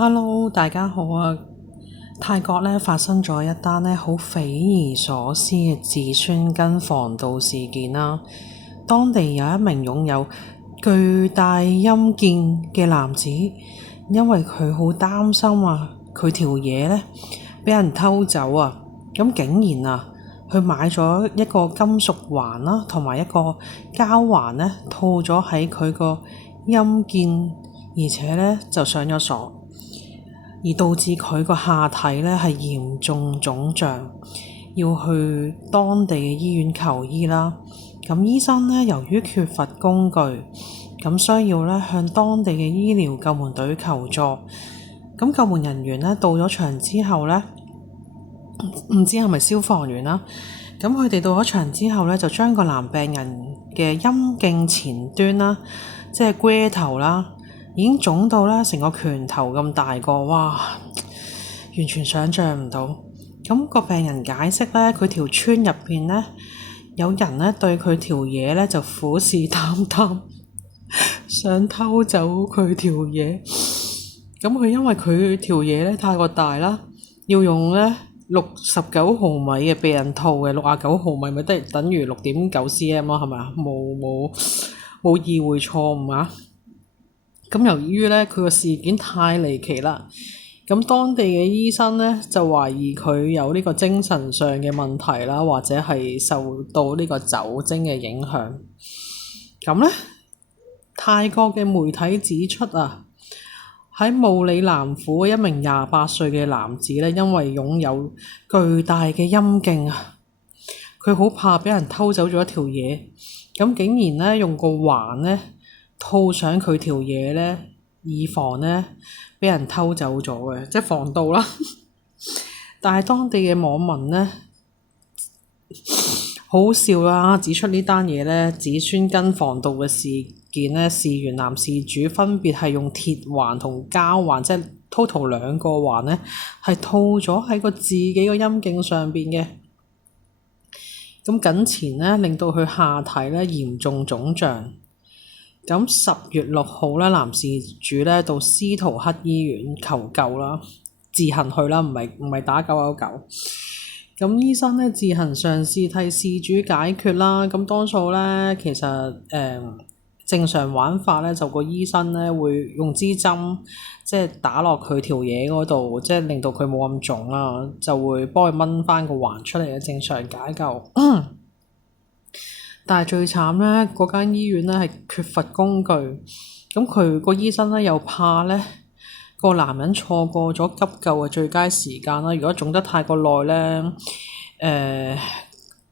Hello，大家好啊！泰國發生咗一單好匪夷所思嘅子孫根防盜事件啦。當地有一名擁有巨大陰莖嘅男子，因為佢好擔心佢條嘢俾人偷走咁竟然佢買咗一個金屬環啦，同埋一個膠環套咗喺佢個陰莖，而且就上咗鎖。而導致佢個下體係嚴重腫脹，要去當地嘅醫院求醫啦。咁醫生由於缺乏工具，咁需要向當地嘅醫療救援隊求助。咁救援人員到咗場之後唔知係咪消防員啦？咁佢哋到咗場之後就將個男病人嘅陰莖前端啦，即係龜頭啦，已經腫到成個拳頭咁大個，哇！完全想像唔到。咁個病人解釋佢條村入邊有人對佢條嘢就虎視眈眈，想偷走佢條嘢。咁佢因為佢條嘢太過大啦，要用69毫米嘅避孕套嘅69毫米，咪等於6.9 cm 咯，係咪啊？冇意會錯誤啊！咁由於佢個事件太離奇啦，咁當地嘅醫生就懷疑佢有呢個精神上嘅問題啦，或者係受到呢個酒精嘅影響。咁泰國嘅媒體指出喺武里南府一名28歲嘅男子因為擁有巨大嘅陰莖佢好怕俾人偷走咗一條嘢，咁竟然用個環套上佢條嘢以防俾人偷走咗嘅，即係防盜啦。但係當地嘅網民好好笑啦，指出呢單嘢子孫根防盜嘅事件事源男事主分別係用鐵環同膠環，即係 total 2個環係套咗喺自己個陰莖上邊嘅。咁僅前令到佢下體嚴重腫脹。咁10月6號男事主到斯圖克醫院求救啦，自行去啦，唔係打999。咁醫生自行嘗試替事主解決啦。咁多數其實正常玩法就個醫生會用支針即係打落佢條嘢嗰度，即係令到佢冇咁腫啦，就會幫佢掹翻個環出嚟嘅正常解救。但係最慘嗰間醫院係缺乏工具，咁佢個醫生又怕個男人錯過咗急救嘅最佳時間啦。如果腫得太過耐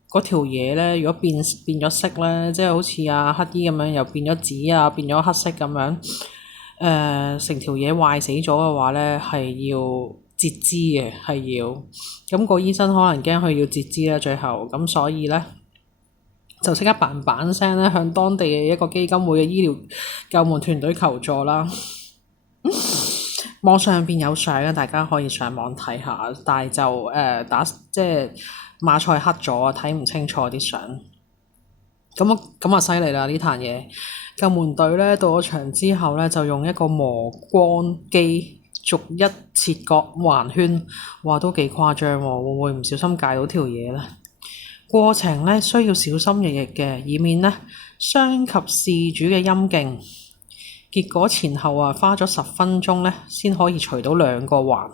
嗰條嘢如果變咗色即係好似乞衣咁樣，又變咗紫變咗黑色咁樣，成條嘢壞死咗嘅話係要截肢嘅，係要。咁個醫生可能驚佢要截肢啦，最後咁所以就即刻嘭聲向當地嘅一個基金會嘅醫療救援團隊求助啦。網上邊有相大家可以上網睇下，但係就即係馬賽黑咗睇唔清楚啲相。咁犀利啦呢壇嘢！救援隊到咗場之後就用一個磨光機逐一切割環圈，哇都幾誇張喎！會唔會唔小心戒到條嘢呢？過程需要小心翼翼嘅，以免傷及事主嘅陰莖。結果前後花咗10分鐘先可以除到2個環。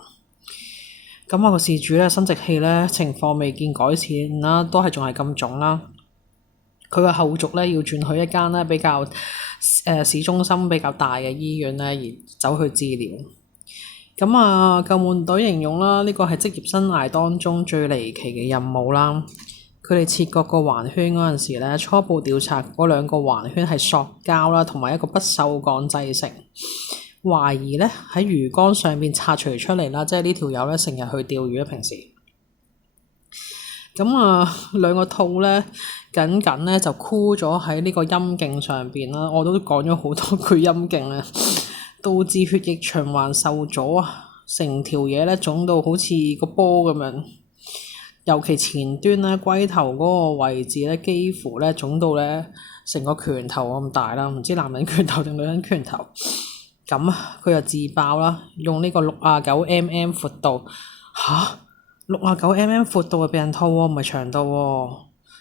咁個事主生殖器情況未見改善啦，都係仲係咁腫啦。佢個後續要轉去一間比較市中心比較大嘅醫院而走去治療。咁救援隊形容啦，呢個係職業生涯當中最離奇嘅任務啦。佢哋切割個環圈嗰陣時初步調查嗰2個環圈係塑膠啦，同埋一個不鏽鋼製成，懷疑喺魚缸上面拆除出嚟啦，即係呢條友成日去釣魚平時。咁2個套緊就箍咗喺呢個陰莖上邊啦，我都講咗好多句陰莖導致血液循環受阻成條嘢腫到好似個波咁樣。尤其前端龜頭嗰個位置幾乎腫到成個拳頭咁大啦，唔知男人拳頭定女人拳頭。咁咁佢就自爆啦，用呢個69mm闊度69mm闊度嘅避孕套喎，唔係長度喎，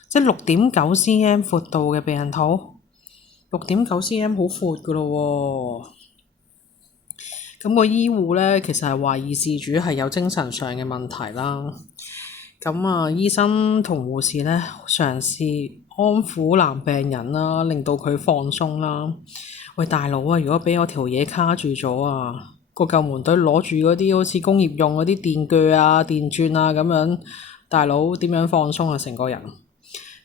即係6.9cm 闊度嘅避孕套，6.9cm 好闊噶咯喎。咁個醫護咧，其實係懷疑事主係有精神上嘅問題啦。咁啊，醫生同護士咧嘗試安撫男病人啦，令到佢放鬆啦。喂，大佬啊，如果俾我條嘢卡住咗啊，個救門隊攞住嗰啲好似工業用嗰啲電鋸啊、電鑽啊咁樣，大佬點樣放鬆啊成個人？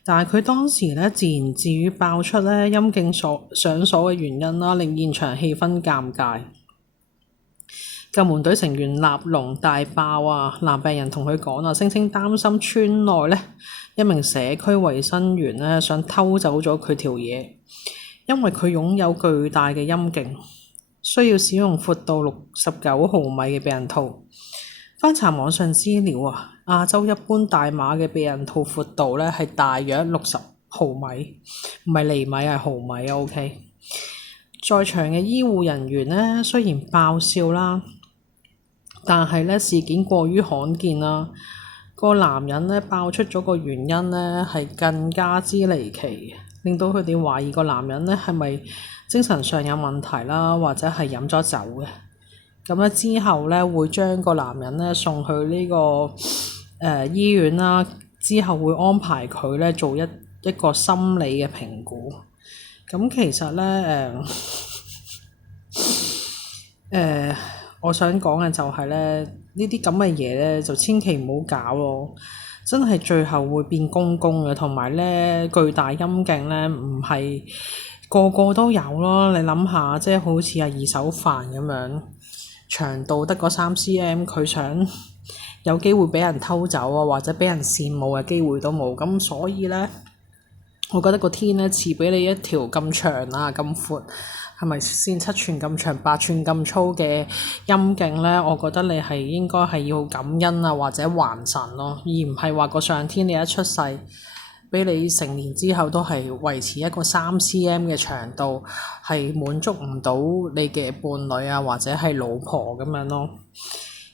但係佢當時咧自言自語爆出咧陰莖上鎖嘅原因啦，令現場氣氛尷尬。救門隊成員立龍大爆啊！男病人同佢講啊，聲稱擔心村內咧一名社區衛生員咧想偷走咗佢條嘢，因為佢擁有巨大嘅陰莖，需要使用闊度69毫米嘅避孕套。翻查網上資料啊，亞洲一般大碼嘅避孕套闊度咧係大約60毫米，唔係厘米係毫米啊。OK，在場嘅醫護人員咧雖然爆笑啦，但係咧事件過於罕見啦，個男人咧爆出咗個原因咧係更加之離奇，令到佢哋懷疑個男人咧係咪精神上有問題啦，或者係飲咗酒嘅。咁咧之後咧會將個男人咧送去呢個醫院啦，之後會安排佢咧做一個心理嘅評估。咁其實咧我想講嘅就係咧，呢啲咁嘅嘢咧就千祈唔好搞咯，真係最後會變公公嘅，同埋咧巨大陰莖咧唔係個個都有咯。你諗下，即係好似二手飯咁樣，長度得個3cm，佢想有機會俾人偷走啊，或者俾人羨慕嘅機會都冇。咁所以咧，我覺得個天咧賜俾你一條咁長啊、咁闊，係咪先7寸咁長、8寸咁粗嘅陰莖咧？我覺得你係應該係要感恩啊，或者還神咯，而唔係話個上天你一出世俾你成年之後都係維持一個3cm 嘅長度，係滿足唔到你嘅伴侶啊，或者係老婆咁樣咯。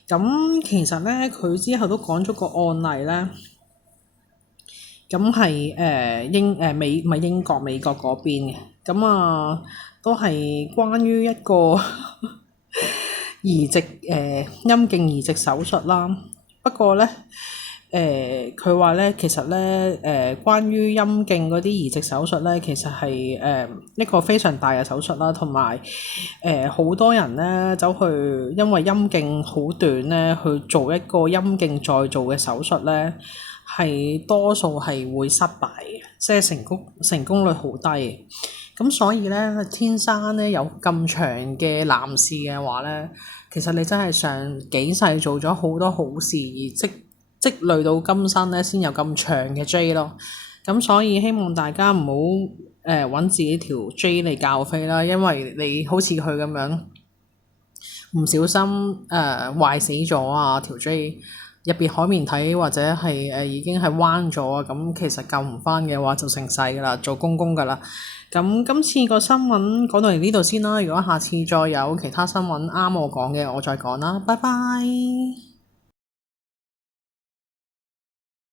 咁其實咧，佢之後都講咗個案例咧。咁係英國美國嗰邊嘅，咁啊都係關於一個移植陰莖移植手術啦。不過咧佢話咧，其實咧關於陰莖嗰啲移植手術咧，其實係一個非常大嘅手術啦，同埋好多人咧走去因為陰莖好短咧去做一個陰莖再造嘅手術咧。係多數係會失敗嘅，即係成功率好低。咁所以咧，天生咧有咁長嘅男士嘅話咧，其實你真係上幾世做咗好多好事，而積累到今生咧先有咁長嘅 J 咯。咁所以希望大家唔好揾自己條 J 嚟教飛啦，因為你好似佢咁樣唔小心壞死咗啊條 J。入邊海綿體或者係已經係彎咗啊，咁其實救唔返嘅話就成世㗎啦，做公公㗎啦。咁今次個新聞講到嚟呢度先啦，如果下次再有其他新聞啱我講嘅，我再講啦，拜拜。